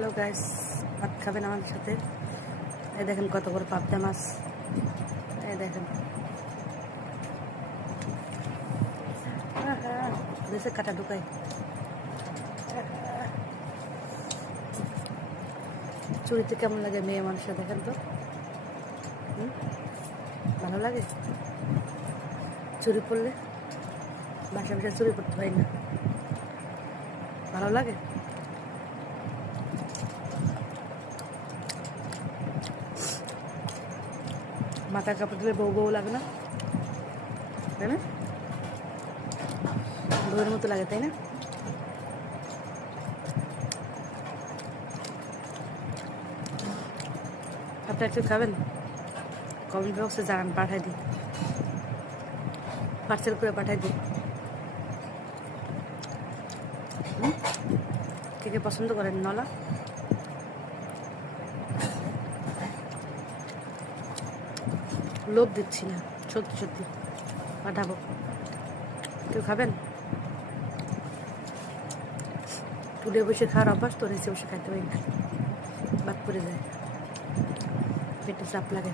Hello guys, ভাত খাবেন আমাদের সাথে? এই দেখেন কত বড় পাবদা মাছ, এই দেখেন দেশে কাটা ঢুকাই। চুরিতে কেমন লাগে মেয়ে মানুষের, দেখেন তো ভালো লাগে? চুরি পড়লে বাসা বাসা চুরি করতে হয় না, ভালো লাগে? মাথার কাপড় দিলে বউ বউ লাগে না, তাই না? বউয়ের মতো লাগে, তাই না? আপনি একটু খাবেন? কমেন্ট বক্সে জানান, পাঠাই দিই, পার্সেল করে পাঠাই দিই। কে কে পছন্দ করেন নলা? লোভ দিচ্ছি না, সত্যি সত্যি পাঠাবো। কেউ খাবেন? টুলে বসে খাওয়ার অভ্যাস তো, নিচে বসে খাইতে পারি না, বাদ পড়ে যায়, পেটে চাপ লাগে।